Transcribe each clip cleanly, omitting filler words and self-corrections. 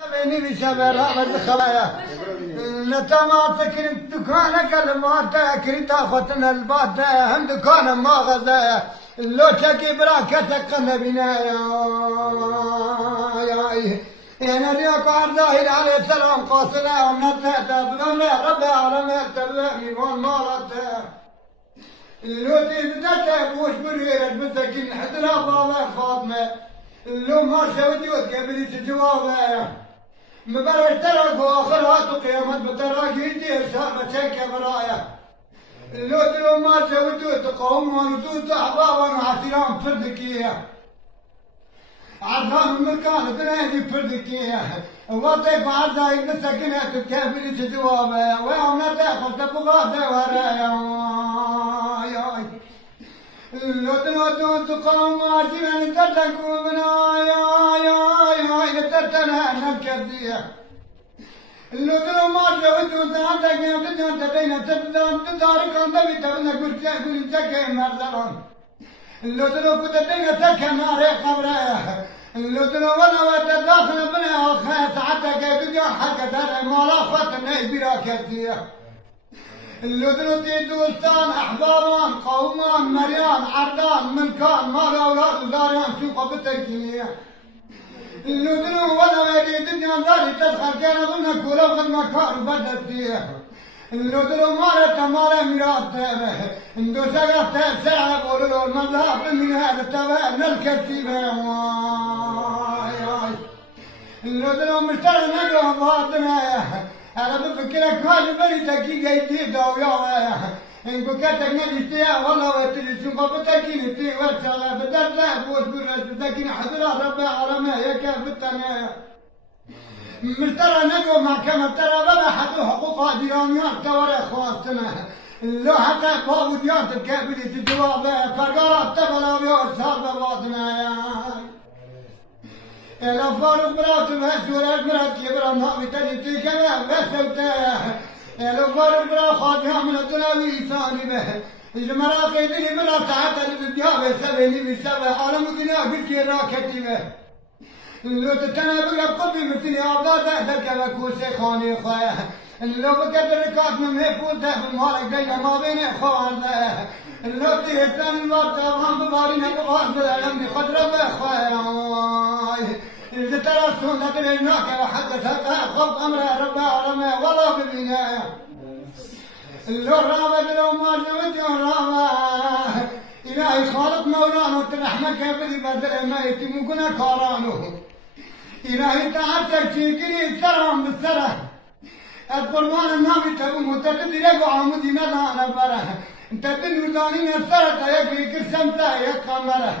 بيني بشبر هذا الخلايا نتما تكري دكانك المادة كري تاخذنا البادة هم دكان ما غزايا لو تكي براكتك نبينا يا نبي قارده عليه السلام قاصنا ونتهت بلنا رب العالمين تبلغني والمالته لو تبدأ بوش بريرك مسكين حدنا بابا فاطمة لو ما شودي وتقبلي تجوابه مبارك ترك واخرها قيامت بتراك يدير سامتك برايا لو ما شودي تقوم ونتوت احبابا واحترام فردكيه عرفان المكان تنادي فردكيه وطيب عزاي مسكينة تقبلي تجوابه ويوم تاخذ تبغى ورايا لو تقوم عشان تتكون بنا يا تتنا نكذيه لو ما جوتو تعطيك يا بدون تبين تبدأ تدارك عند بيتنا قلت لك مرزلون لو كنت تبين تكنا ريق قبره لو ولا تداخل بنا وخيت عتك بدون حق ترى ما رافت براكتيه اللدنتي دوستان احبابان قومان مريان عردان ملكان مال اولاد داريان سوق بالتكينيه اللدن ولا يريد الدنيا ذالي تدخل كان ضمن كولا في المكان بدت فيه اللدن مالت مال ميراث تابه اندو سقط تاب سرعه يقولوا له المذهب من هذا تابه للكتيبه اللدن مشتري نقرا باطنه أنا بفكرك هذا بني دقيقة جديدة ويا إن كنت نبي فيها والله وتريد بتكين في وجهها بدل لا بقول بتكين حضرة ربي على ما هي كافتنا مشترى نقوى محكمة ترى بلا حدو حقوق ديرانيات توري خواتنا لو حتى بابو ديانت الكابلي تجواب فرقارات تبلا بيور صار بواطنا إلا فاروق برات مهجورة برات يبرا نامي تجي كذا بسوته إلا فاروق برا خاطها من التناوي ثاني به الجمرات يدني مرا تعتل بالديابة سبيني بسبب عالم الدنيا بكي راكتي به لو تتنابق قلبي مثل أبدا ذلك بكوسي خاني خايا لو بقدر ركات من هيفوته بالمالك دينا ما بين إخوانه لو تهتم الوقت أبهم ببارينا بغاز لأني قد ربي خايا إذا ترى السنة تريناك وحدثك خوف أمر رب العالمين والله ببنايا لو رابط لو ما جوت رابا إلهي خالق مولانا وترحمك بدي بدل ما يتم كنا كارانو إلهي تعبتك تشكري السلام بالسلام القربان النبي تبو متدري لك وعمودي نلا على بره انت بنودانين السرطة يكفي كرسمتا يكامرة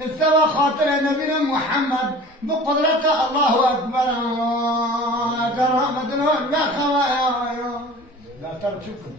استوى خاطر نبينا محمد بقدرته الله أكبر كرامة لا خوايا لا ترى شكرا